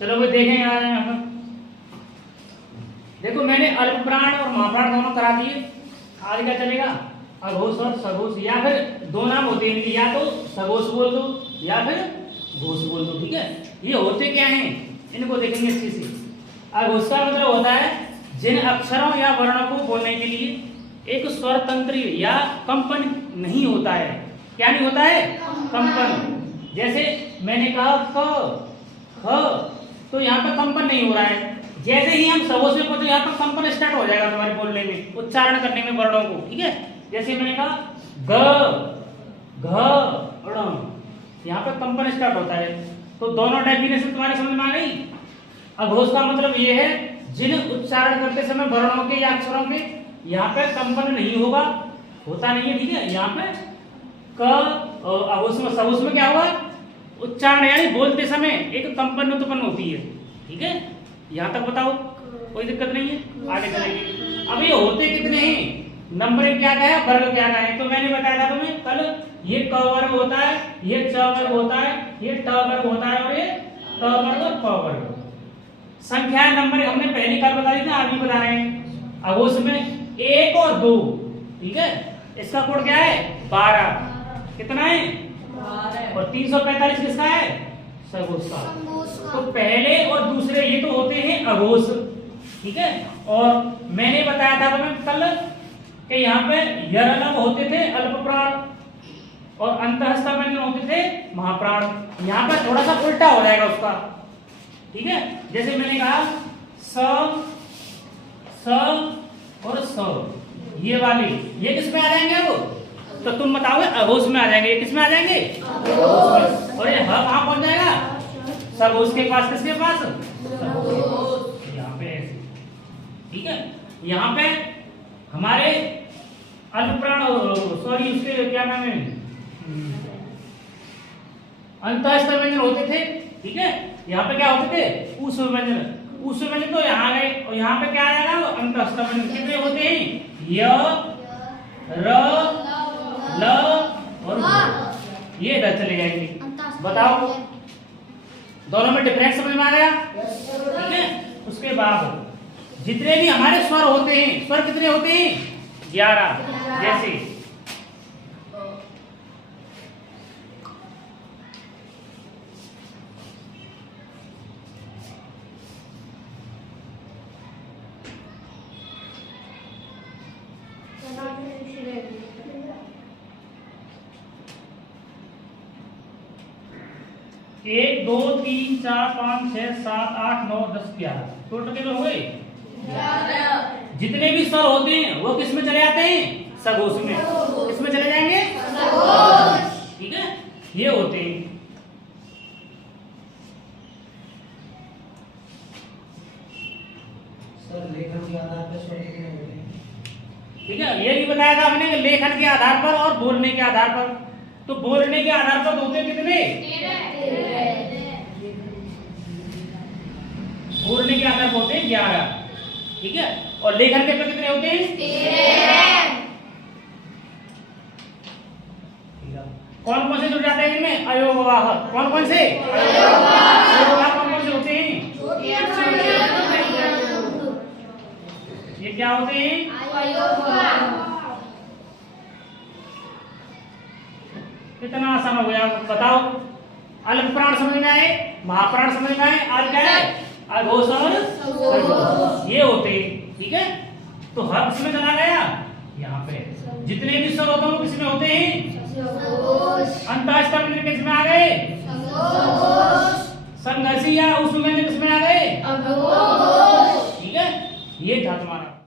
चलो भाई देखें यहाँ पर देखो मैंने अल्प प्राण और महाप्राण दोनों करा दिए। आगे क्या चलेगा, अघोष और सघोष, या फिर दो नाम होते हैं इनके, या तो सघोष बोल दो या फिर घोष बोल दो। ठीक है, ये होते क्या हैं इनको देखेंगे अच्छे से। अघोष का मतलब होता है जिन अक्षरों या वर्णों को बोलने के लिए एक स्वर तंत्र या कंपन नहीं होता है। क्या नहीं होता है? कंपन। जैसे मैंने कहा क ख, तो यहाँ पर कंपन नहीं हो रहा है। जैसे ही हम सघोष में पहुंचे यहाँ पर कंपन स्टार्ट हो जाएगा तुम्हारे बोलने में, उच्चारण करने में वर्णों को। ठीक है, जैसे मैंने कहा ग घ ण, यहाँ पर कंपन स्टार्ट होता है। तो दोनों डेफिनेशन तुम्हारे समझ में आ गई। अघोष का मतलब ये है जिन उच्चारण करते समय वर्णों के या अक्षरों के यहाँ पे कंपन नहीं होगा, होता नहीं है। ठीक है, यहाँ पे क अघोष में सघोष में क्या होगा, उच्चारण यानी बोलते समय एक कंपन उत्पन्न होती है। ठीक है, यहाँ तक बताओ, कोई दिक्कत नहीं है, आगे चलेंगे। अब ये होते कितने हैं, नंबरिंग क्या है, वर्ग क्या है। तो मैंने बताया था तुम्हें कल, ये क वर्ग होता है, ये च वर्ग होता है, ये ट वर्ग होता है और ये त वर्ग और प वर्ग। संख्या नंबर हमने पहली कल बता दी थी, आज भी बता रहे हैं। अघोष में 1 और 2। ठीक है, इसका कोड क्या है 12। कितना है 12। और 345 किसका है, सघोष का। तो पहले और दूसरे ये तो होते हैं अघोष। ठीक है, और मैंने बताया था तुम्हें कल कि यहाँ पे यरलम होते थे अल्प प्राण और अंतःस्थ व्यंजन होते थे महाप्राण। यहाँ पर थोड़ा सा उल्टा हो जाएगा उसका। ठीक है, जैसे मैंने कहा स और स, ये वाली ये किस में आ जाएंगे अब, तो तुम बताओगे अघोष में आ जाएंगे। ये किस में आ जाएंगे, अघोष। और ये ह कहाँ पहुंच जाएगा, सघोष के पास। किसके पास, यहाँ पे ऐसे। ठीक है, यहाँ पे हमारे अल्प प्राण, सॉरी उसके क्या नाम है, अंतःस्थ व्यंजन होते थे। ठीक है, यहाँ पे क्या होते थे, ऊष्म व्यंजन। ऊष्म व्यंजन तो यहाँ गए, और यहाँ पे क्या आ जाएगा, अंतःस्थ व्यंजन। कितने होते हैं, य र ल और ग। ये इधर चले जाएंगे। बताओ दोनों में डिफरेंस समझ में आ गया। ठीक है, उसके बाद जितने भी हमारे स्वर होते हैं, स्वर कितने होते हैं 11। जैसे एक, दो, तीन, चार, 5, 6, 7, 8, 9, 10, 11 टोटल कितने हो गए 11। जितने भी स्वर होते हैं वो किस में चले जाते हैं, सघोष में। किस में चले जाएंगे, सघोष। ठीक है, ये होते हैं। सर लेखन के आधार पर स्वर कितने होते हैं? ठीक है, ये भी बताया था हमने कि लेखन के आधार पर और बोलने के आधार पर। तो बोलने के आधार पर होते कितने, 13। बोलने के आधार पर होते हैं 11। ठीक है, और लेखन के पर कितने होते हैं, 13। कौन कौन से जुड़ जाते हैं इनमें, अयोगवाह। कौन कौन से, अयोगवाह कौन कौन से होते हैं, ये क्या होते हैं, कितना आसान हो गया बताओ। अल्प प्राण समझ में आए, महाप्राण समझ में आए, आज क्या है अघोष और सघोष ये होते। ठीक है, तो हर किसमें चला गया, यहाँ पे जितने भी स्वर होते हैं वो किसमें होते हैं, अंतःस्थ व्यंजन किसमें आ गए, संघर्षी या उस व्यंजन किसमें आ गए, ठीक है, ये था तुम्हारा।